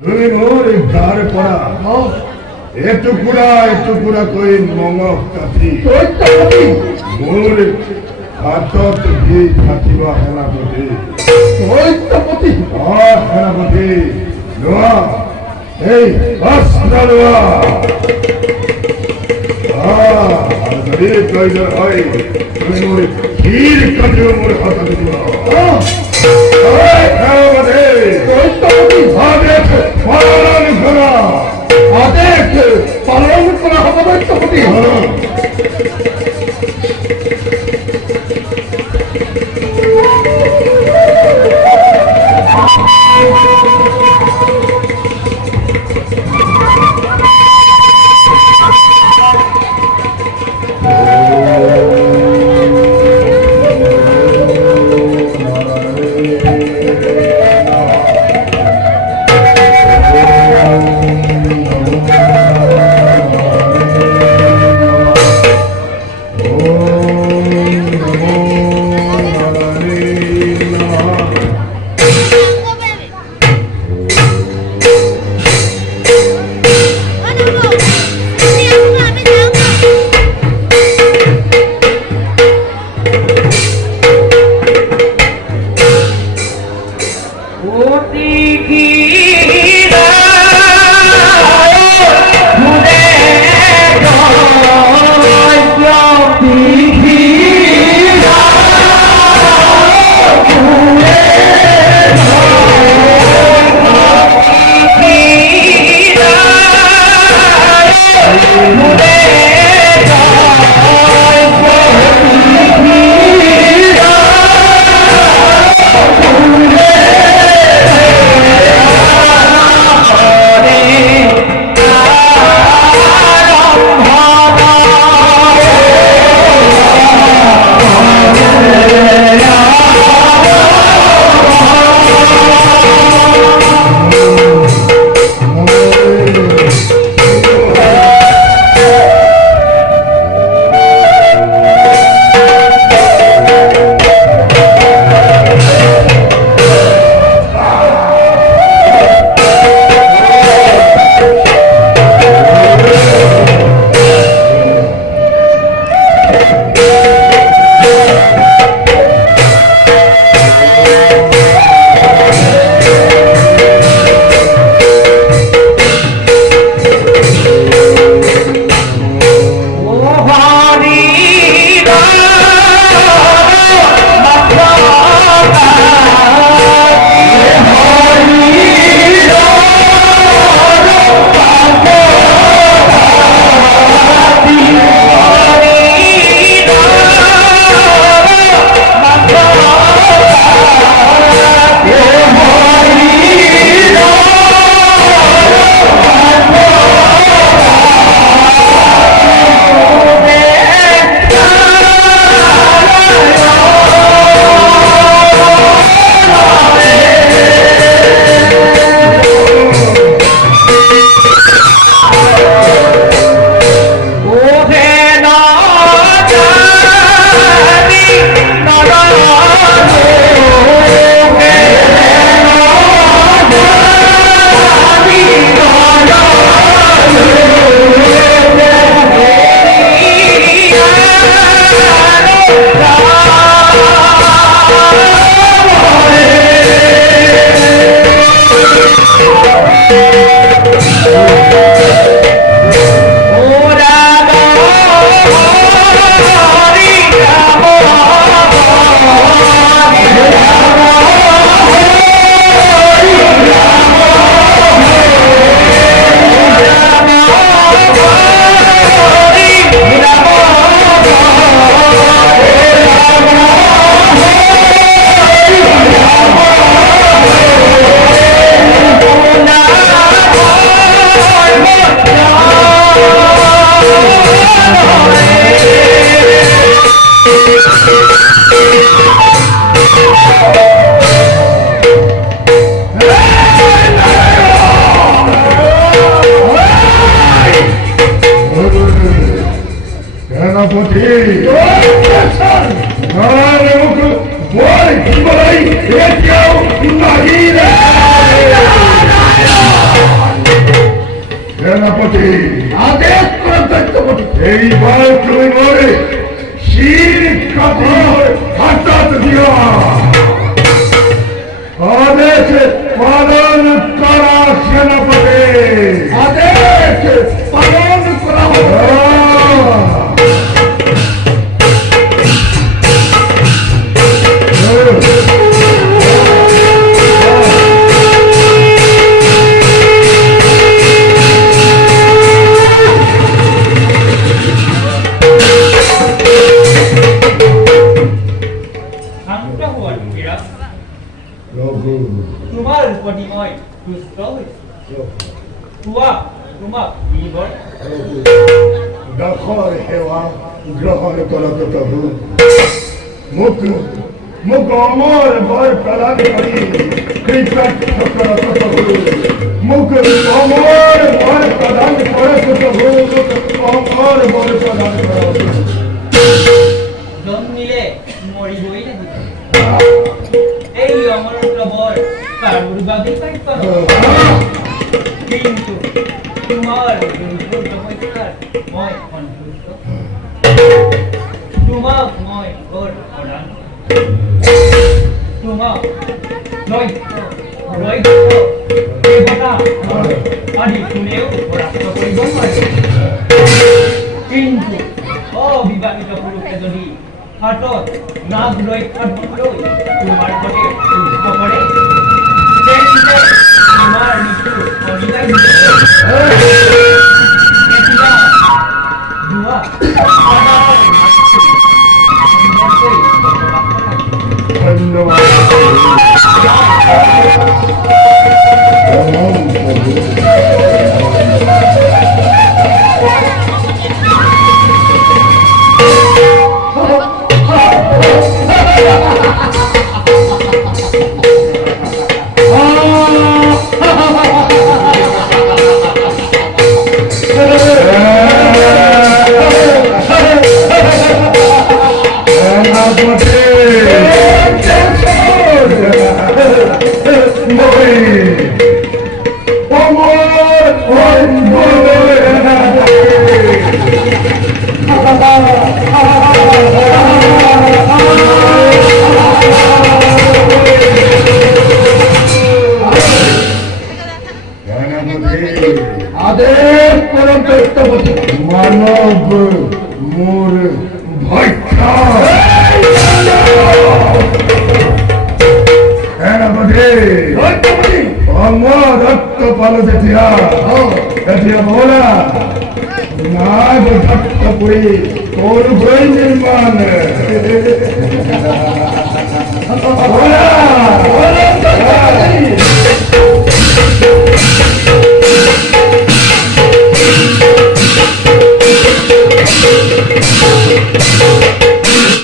তুমি মোর দ্বার পড়া এটুকুরা কই মঙক কাঠি মোর হাতত দি থাকিবা সেনাপতি সেনাপতি লোৱা এই অস্ত্ৰ লোৱা যদি প্ৰয়োজন হয় তুমি মোৰ শিৰ কাটিও মোৰ হাতত দিবা পালন করা হবে দৈত্যপতি What? সেনাপতি আদেশ করেন দৈত্যপতি এইবার তুমি মরে শির কাটি হঠাৎ দিও আদেশ পালন করা সেনাপতি আদেশ পালন করা তোমার উপরই মই দুষ্ট হয়েছি তোমাক দখর হেওয়া গ্রহণ করত তবু মুখ মুখ অমর বর প্রদান করি কৃপট করত তবু মুখ অমর বর প্রদান করত তবু অমর বর প্রদান করত জন্মিলে মরিবই না এই অমরত্ব বর কারুর বাদে পাইব কিন্তু তোমার হইতার মই সন্তুষ্ট তোমাক মই বর প্রদান তোমাক দেবতা আদি শুনেও পরাস্ত কৰিব নোৱাৰে কিন্তু অবিবাহিত পুৰুষে যদি হাতত নাগ ৰক্ষাত লৈ তোমাৰ প্ৰতি যুদ্ধ কৰে তেন্তে তোমাৰ মৃত্যু অনিবাৰ্য আদেশ করুন দৈত্যপতি মানব মোর ভক্ষা সেনাপতি আমার রক্ত পালো যেতিয়া এতিয়া বলা নাগ ভক্ত পুরী তোর বই নির্মাণ বলা